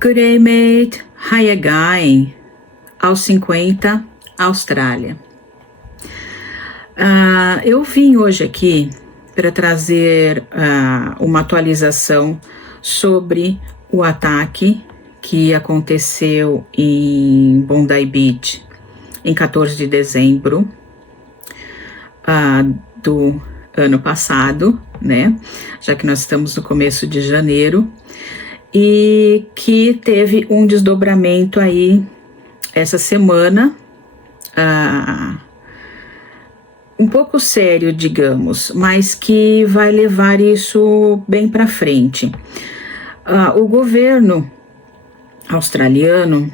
Good day, mate. How you going? Aos 50, Austrália. Eu vim hoje aqui para trazer uma atualização sobre o ataque que aconteceu em Bondi Beach em 14 de dezembro do ano passado, né? Já que nós estamos no começo de janeiro, e que teve um desdobramento aí essa semana, um pouco sério, digamos, mas que vai levar isso bem para frente. O governo australiano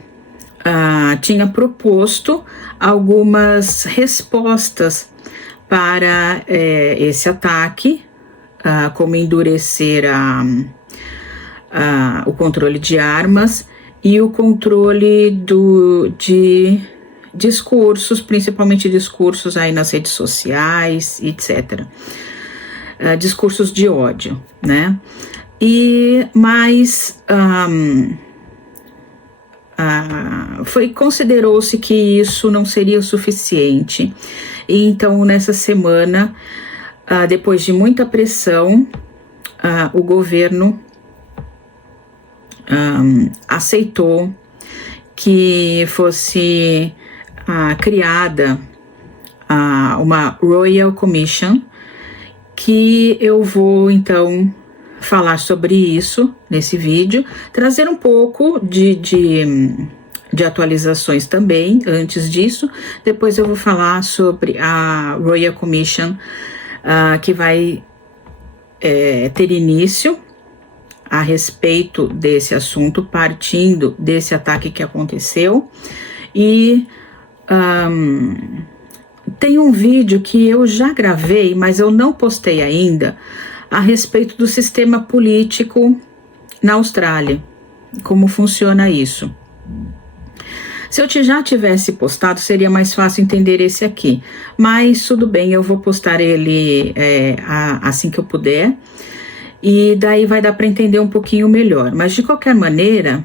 tinha proposto algumas respostas para esse ataque, como endurecer o controle de armas e o controle de discursos, principalmente discursos aí nas redes sociais, etc. Discursos de ódio, né? Mas considerou-se que isso não seria o suficiente. E então, nessa semana, depois de muita pressão, o governo aceitou que fosse criada uma Royal Commission, que eu vou então falar sobre isso nesse vídeo, trazer um pouco de atualizações também antes disso. Depois eu vou falar sobre a Royal Commission que vai ter início a respeito desse assunto, partindo desse ataque que aconteceu. E tem um vídeo que eu já gravei, mas eu não postei ainda, a respeito do sistema político na Austrália, como funciona isso. Se eu já tivesse postado, seria mais fácil entender esse aqui, mas tudo bem, eu vou postar ele assim que eu puder, e daí vai dar para entender um pouquinho melhor. Mas de qualquer maneira,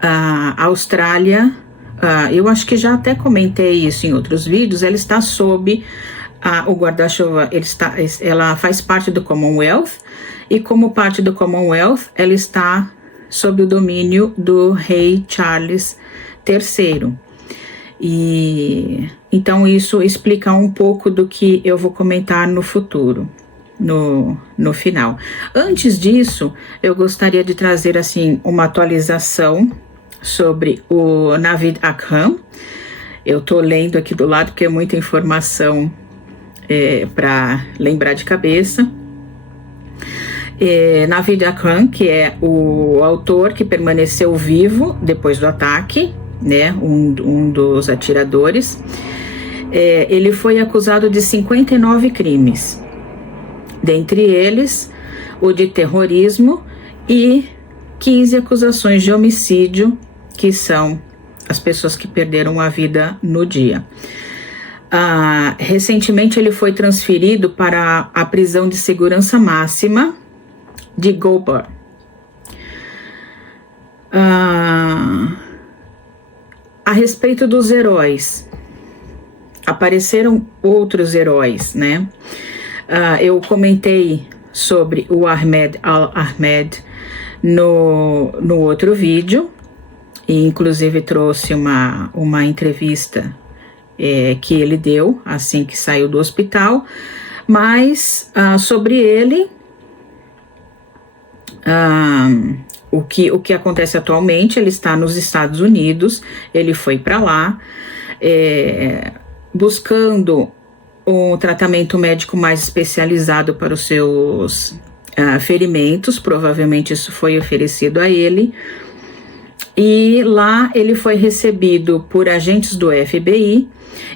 a Austrália, eu acho que já até comentei isso em outros vídeos, ela está sob o guarda-chuva, ela faz parte do Commonwealth, e como parte do Commonwealth, ela está sob o domínio do rei Charles III. E então isso explica um pouco do que eu vou comentar no futuro, no final. Antes disso, eu gostaria de trazer assim uma atualização sobre o Naveed Akram. Eu tô lendo aqui do lado porque é muita informação para lembrar de cabeça. Naveed Akram, que é o autor que permaneceu vivo depois do ataque, né, um dos atiradores, ele foi acusado de 59 crimes, dentre eles o de terrorismo e 15 acusações de homicídio, que são as pessoas que perderam a vida no dia. Recentemente ele foi transferido para a prisão de segurança máxima de Goulburn. A respeito dos heróis, apareceram outros heróis, né? Eu comentei sobre o Ahmed Al-Ahmed no outro vídeo, e inclusive trouxe uma entrevista que ele deu assim que saiu do hospital, mas sobre ele, o que acontece atualmente, ele está nos Estados Unidos, ele foi para lá buscando um tratamento médico mais especializado para os seus ferimentos, provavelmente isso foi oferecido a ele, e lá ele foi recebido por agentes do FBI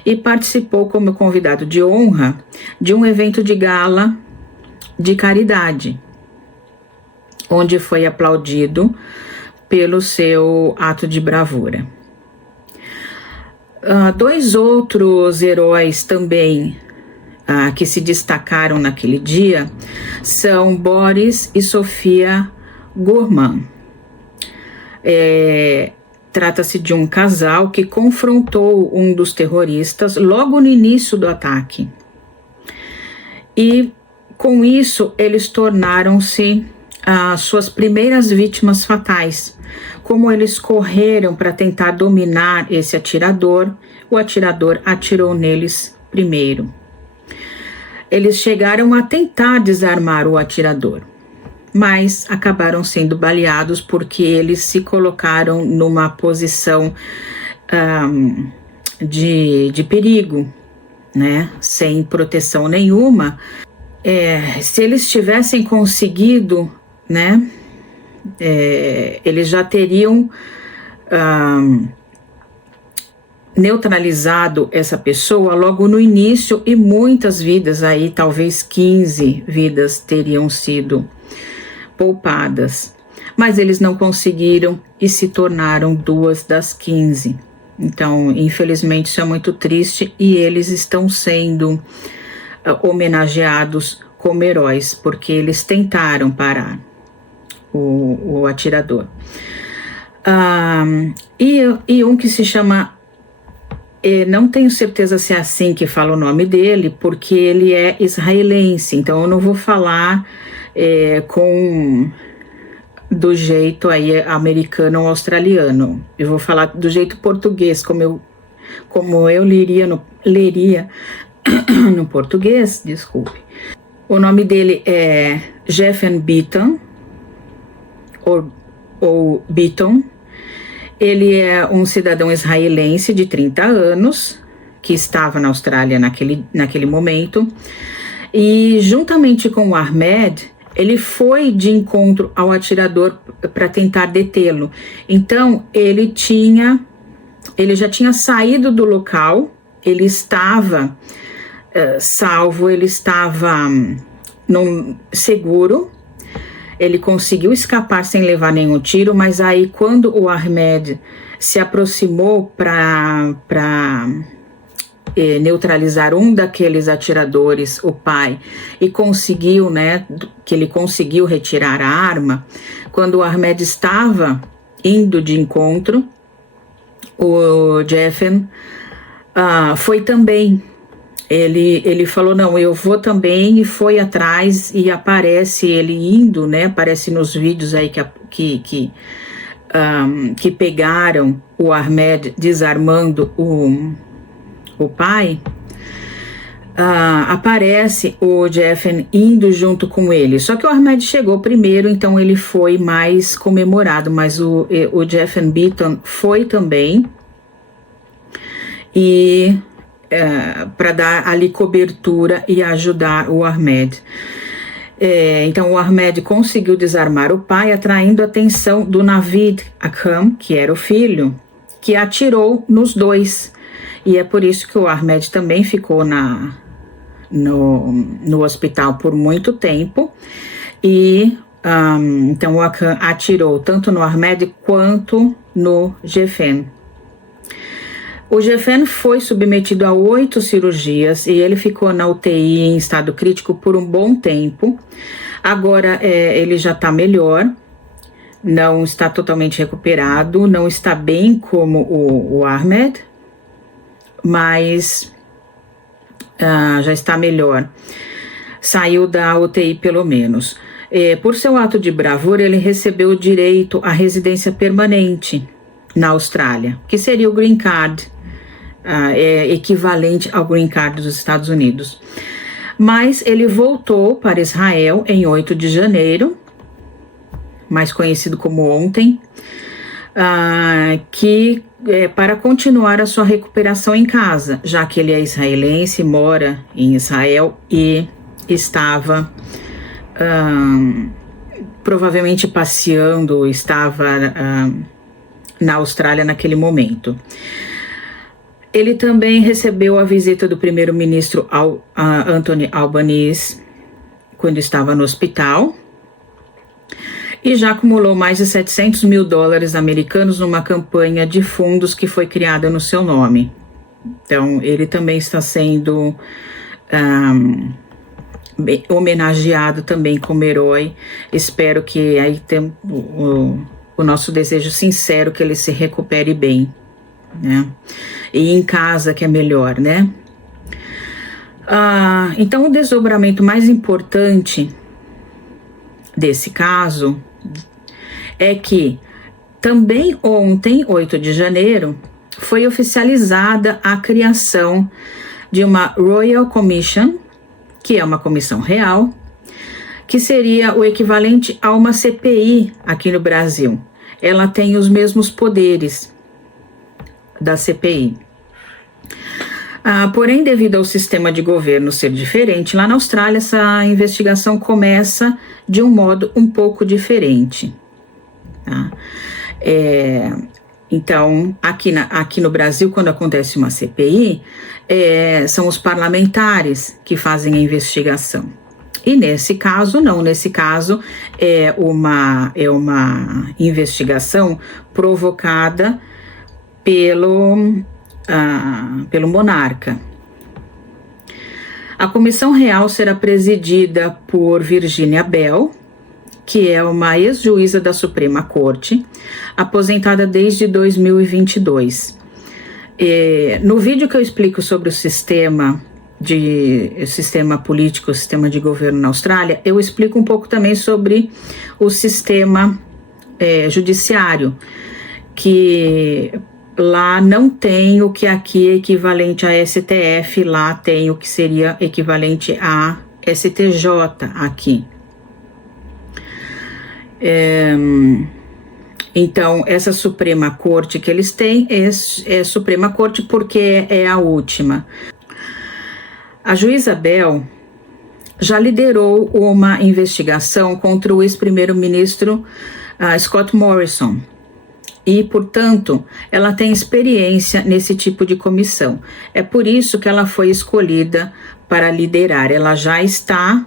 e participou como convidado de honra de um evento de gala de caridade, onde foi aplaudido pelo seu ato de bravura. Dois outros heróis também que se destacaram naquele dia são Boris e Sofia Gurman. Trata-se de um casal que confrontou um dos terroristas logo no início do ataque. E com isso eles tornaram-se as suas primeiras vítimas fatais. Como eles correram para tentar dominar esse atirador, o atirador atirou neles primeiro. Eles chegaram a tentar desarmar o atirador, mas acabaram sendo baleados porque eles se colocaram numa posição de perigo, né? Sem proteção nenhuma. Se eles tivessem conseguido, né? Eles já teriam neutralizado essa pessoa logo no início e muitas vidas, aí talvez 15 vidas teriam sido poupadas. Mas eles não conseguiram e se tornaram 2 das 15. Então, infelizmente, isso é muito triste e eles estão sendo homenageados como heróis, porque eles tentaram parar o atirador. E um que se chama, não tenho certeza se é assim que fala o nome dele, porque ele é israelense, então eu não vou falar do jeito aí americano ou australiano, eu vou falar do jeito português, como eu leria no português, desculpe. O nome dele é Geffen Beaton, ou Beaton. Ele é um cidadão israelense de 30 anos, que estava na Austrália naquele momento, e juntamente com o Ahmed, ele foi de encontro ao atirador para tentar detê-lo. Então, ele já tinha saído do local, ele estava salvo, ele estava seguro, ele conseguiu escapar sem levar nenhum tiro, mas aí quando o Ahmed se aproximou para neutralizar um daqueles atiradores, o pai, e conseguiu, né, que ele conseguiu retirar a arma, quando o Ahmed estava indo de encontro, o Geffen foi também. Ele falou, não, eu vou também, e foi atrás, e aparece ele indo, né, aparece nos vídeos aí que pegaram o Ahmed desarmando o pai, aparece o Geffen indo junto com ele, só que o Ahmed chegou primeiro, então ele foi mais comemorado, mas o Geffen Beaton foi também, e para dar ali cobertura e ajudar o Ahmed. Então o Ahmed conseguiu desarmar o pai, atraindo a atenção do Navid Akham, que era o filho, que atirou nos dois. E é por isso que o Ahmed também ficou no hospital por muito tempo. E então o Akham atirou tanto no Ahmed quanto no Geffen. O Geffen foi submetido a 8 cirurgias e ele ficou na UTI em estado crítico por um bom tempo. Agora ele já está melhor, não está totalmente recuperado, não está bem como o Ahmed, mas já está melhor. Saiu da UTI pelo menos. Por seu ato de bravura, ele recebeu o direito à residência permanente na Austrália, que seria o Green Card, equivalente ao Green Card dos Estados Unidos. Mas ele voltou para Israel em 8 de janeiro, mais conhecido como ontem, para continuar a sua recuperação em casa, já que ele é israelense, mora em Israel e estava provavelmente passeando, estava na Austrália naquele momento. Ele também recebeu a visita do primeiro-ministro Anthony Albanese quando estava no hospital e já acumulou mais de $700 mil americanos numa campanha de fundos que foi criada no seu nome. Então, ele também está sendo homenageado também como herói. Espero que aí o nosso desejo sincero que ele se recupere bem, né? E em casa que é melhor, né? Então o desdobramento mais importante desse caso é que também ontem, 8 de janeiro, foi oficializada a criação de uma Royal Commission, que é uma comissão real, que seria o equivalente a uma CPI aqui no Brasil. Ela tem os mesmos poderes da CPI. Porém, devido ao sistema de governo ser diferente, lá na Austrália essa investigação começa de um modo um pouco diferente. Tá? Então, aqui no Brasil, quando acontece uma CPI, são os parlamentares que fazem a investigação. E nesse caso, não. Nesse caso, é uma investigação provocada pelo monarca. A comissão real será presidida por Virginia Bell, que é uma ex-juíza da Suprema Corte, aposentada desde 2022. No vídeo que eu explico sobre o sistema político, o sistema de governo na Austrália, eu explico um pouco também sobre o sistema judiciário, que lá não tem o que aqui é equivalente a STF, lá tem o que seria equivalente a STJ aqui. Então, essa Suprema Corte que eles têm é Suprema Corte porque é a última. A juíza Bell já liderou uma investigação contra o ex-primeiro-ministro Scott Morrison e, portanto, ela tem experiência nesse tipo de comissão. É por isso que ela foi escolhida para liderar. Ela já está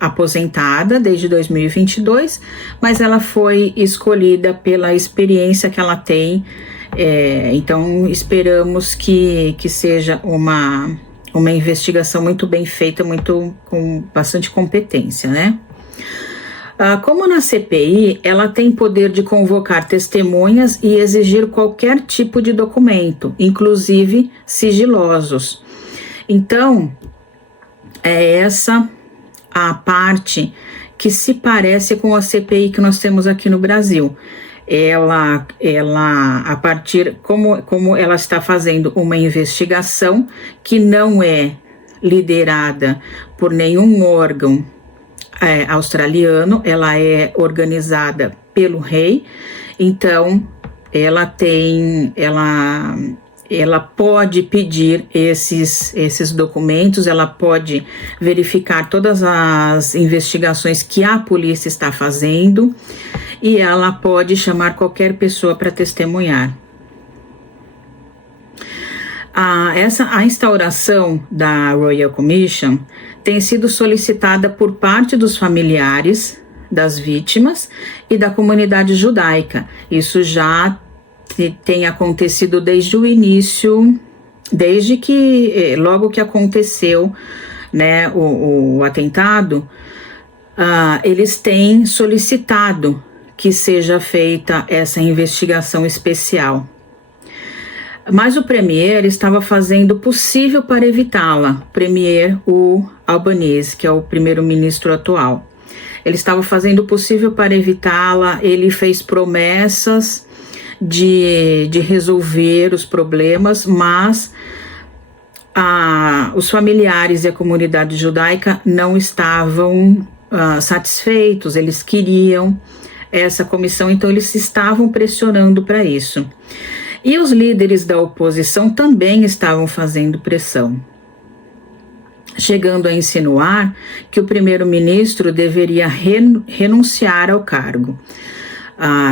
aposentada desde 2022, mas ela foi escolhida pela experiência que ela tem. Então, esperamos que seja uma investigação muito bem feita, com bastante competência, né? Como na CPI, ela tem poder de convocar testemunhas e exigir qualquer tipo de documento, inclusive sigilosos. Então, é essa a parte que se parece com a CPI que nós temos aqui no Brasil. Ela a partir, como ela está fazendo uma investigação que não é liderada por nenhum órgão australiano, ela é organizada pelo rei, então ela pode pedir esses documentos, ela pode verificar todas as investigações que a polícia está fazendo e ela pode chamar qualquer pessoa para testemunhar. A instauração da Royal Commission tem sido solicitada por parte dos familiares das vítimas e da comunidade judaica. Isso já tem acontecido desde o início, logo que aconteceu, né, o atentado, eles têm solicitado que seja feita essa investigação especial. Mas o Premier estava fazendo o possível para evitá-la, Premier o Albanese, que é o primeiro-ministro atual. Ele estava fazendo o possível para evitá-la, ele fez promessas de resolver os problemas, mas os familiares e a comunidade judaica não estavam satisfeitos, eles queriam essa comissão, então eles estavam pressionando para isso. E os líderes da oposição também estavam fazendo pressão, chegando a insinuar que o primeiro-ministro deveria renunciar ao cargo.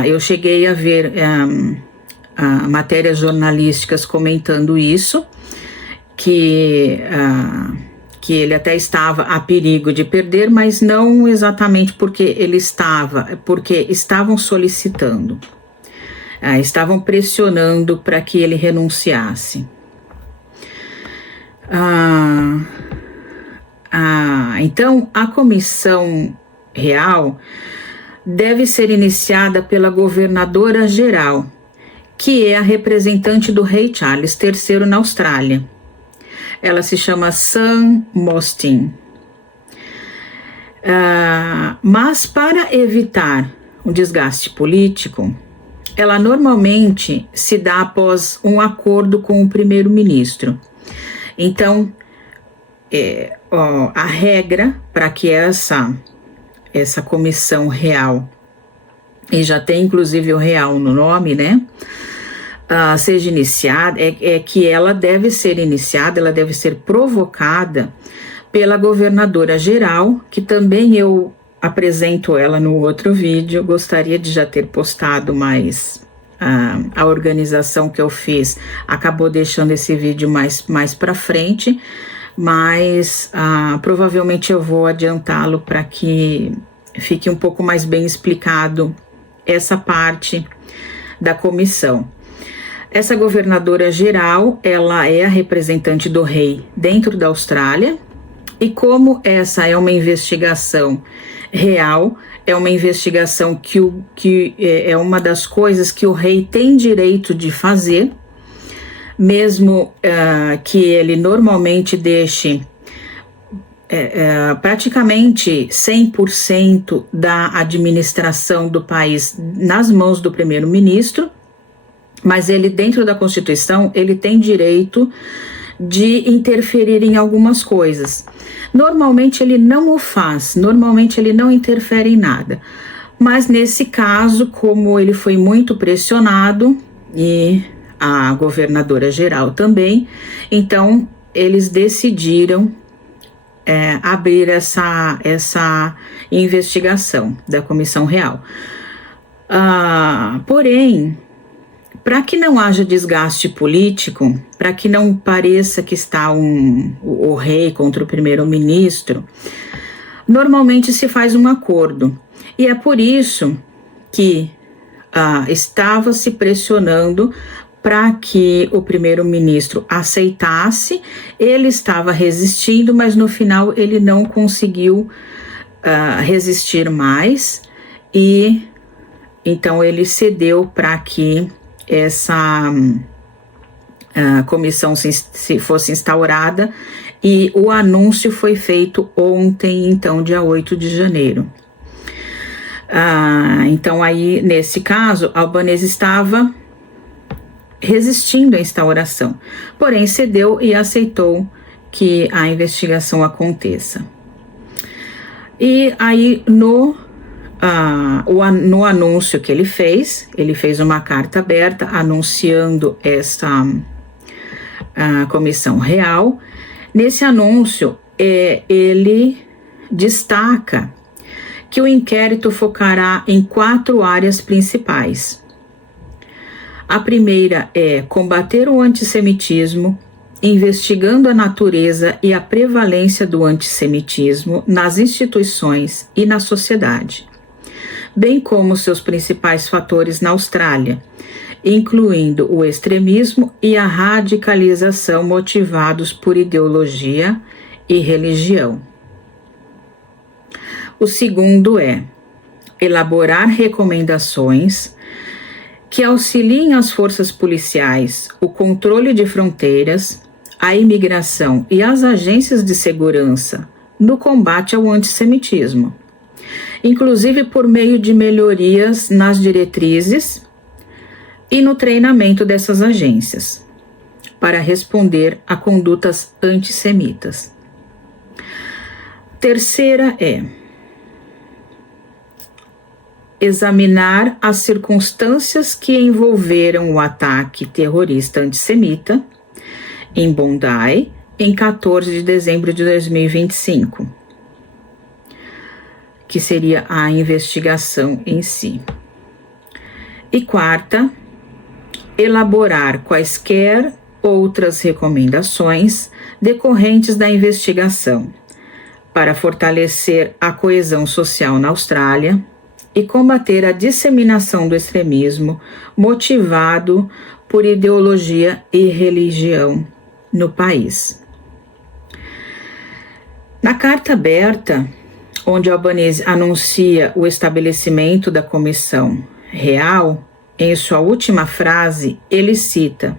Eu cheguei a ver matérias jornalísticas comentando isso, que ele até estava a perigo de perder, mas não exatamente porque porque estavam solicitando. Estavam pressionando para que ele renunciasse. Então, a comissão real deve ser iniciada pela governadora geral, que é a representante do rei Charles III na Austrália. Ela se chama Sam Mostyn. Mas para evitar um desgaste político, ela normalmente se dá após um acordo com o primeiro-ministro. Então, a regra para que essa comissão real, e já tem inclusive o real no nome, né, seja iniciada, é que ela deve ser iniciada, ela deve ser provocada pela governadora geral, que também eu apresento ela no outro vídeo. Gostaria de já ter postado, mas a organização que eu fiz acabou deixando esse vídeo mais para frente, mas provavelmente eu vou adiantá-lo para que fique um pouco mais bem explicado essa parte da comissão. Essa governadora geral, ela é a representante do rei dentro da Austrália, e como essa é uma investigação real, é uma investigação que é uma das coisas que o rei tem direito de fazer, mesmo que ele normalmente deixe praticamente 100% da administração do país nas mãos do primeiro-ministro, mas ele, dentro da Constituição, ele tem direito de interferir em algumas coisas. Normalmente ele não o faz, normalmente ele não interfere em nada, mas nesse caso, como ele foi muito pressionado, e a governadora geral também, então eles decidiram abrir essa investigação da Comissão Real. Porém, para que não haja desgaste político, para que não pareça que está o rei contra o primeiro-ministro, normalmente se faz um acordo. E é por isso que estava se pressionando para que o primeiro-ministro aceitasse. Ele estava resistindo, mas no final ele não conseguiu resistir mais, e então ele cedeu para que essa comissão se fosse instaurada, e o anúncio foi feito ontem, então dia 8 de janeiro. Então aí, nesse caso, Albanese estava resistindo à instauração, porém cedeu e aceitou que a investigação aconteça. E aí no anúncio que ele fez uma carta aberta anunciando essa comissão real. Nesse anúncio, ele destaca que o inquérito focará em 4 áreas principais. A primeira é combater o antissemitismo, investigando a natureza e a prevalência do antissemitismo nas instituições e na sociedade, bem como seus principais fatores na Austrália, incluindo o extremismo e a radicalização motivados por ideologia e religião. O segundo é elaborar recomendações que auxiliem as forças policiais, o controle de fronteiras, a imigração e as agências de segurança no combate ao antissemitismo, inclusive por meio de melhorias nas diretrizes e no treinamento dessas agências, para responder a condutas antissemitas. Terceira é examinar as circunstâncias que envolveram o ataque terrorista antissemita em Bondi, em 14 de dezembro de 2025, que seria a investigação em si. E quarta, elaborar quaisquer outras recomendações decorrentes da investigação para fortalecer a coesão social na Austrália e combater a disseminação do extremismo motivado por ideologia e religião no país. Na carta aberta, onde Albanese anuncia o estabelecimento da Comissão Real, em sua última frase, ele cita: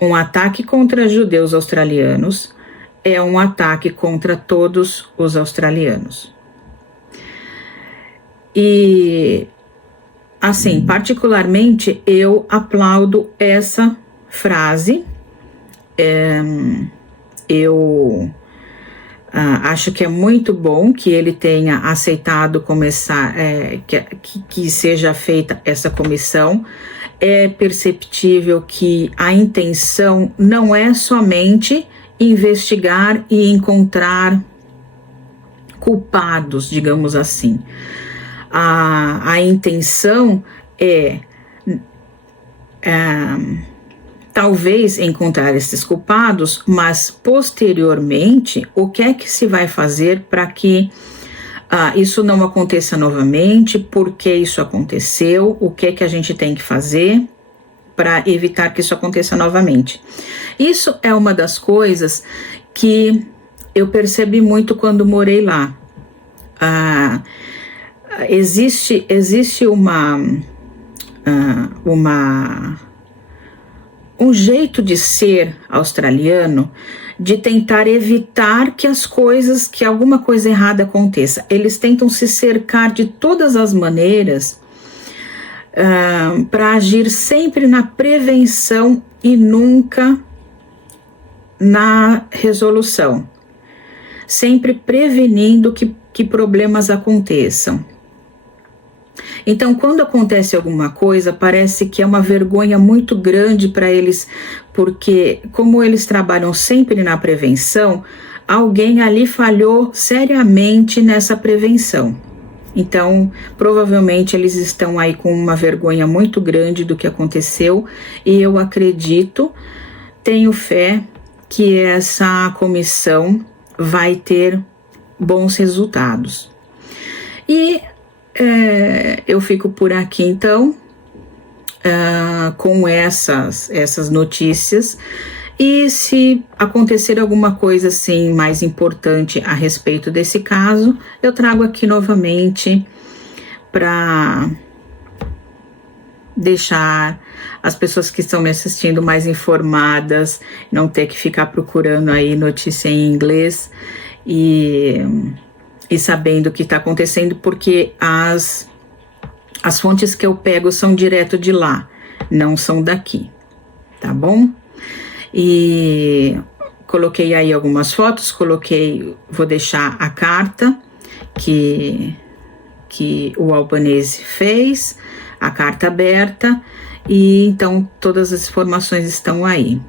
um ataque contra judeus australianos é um ataque contra todos os australianos. E, assim, particularmente, eu aplaudo essa frase. Eu acho que é muito bom que ele tenha aceitado começar, que seja feita essa comissão. É perceptível que a intenção não é somente investigar e encontrar culpados, digamos assim. A intenção é talvez encontrar esses culpados, mas posteriormente, o que é que se vai fazer para que isso não aconteça novamente? Por que isso aconteceu? O que é que a gente tem que fazer para evitar que isso aconteça novamente? Isso é uma das coisas que eu percebi muito quando morei lá. Existe um jeito de ser australiano de tentar evitar que alguma coisa errada aconteça. Eles tentam se cercar de todas as maneiras para agir sempre na prevenção e nunca na resolução. Sempre prevenindo que problemas aconteçam. Então, quando acontece alguma coisa, parece que é uma vergonha muito grande para eles, porque como eles trabalham sempre na prevenção, alguém ali falhou seriamente nessa prevenção. Então, provavelmente eles estão aí com uma vergonha muito grande do que aconteceu, e eu acredito, tenho fé que essa comissão vai ter bons resultados. E eu fico por aqui então com essas notícias, e se acontecer alguma coisa assim mais importante a respeito desse caso, eu trago aqui novamente para deixar as pessoas que estão me assistindo mais informadas, não ter que ficar procurando aí notícia em inglês e sabendo o que está acontecendo, porque as fontes que eu pego são direto de lá, não são daqui, tá bom? E coloquei aí algumas fotos, vou deixar a carta que o Albanese fez, a carta aberta, e então todas as informações estão aí.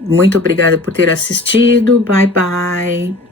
Muito obrigada por ter assistido, bye bye!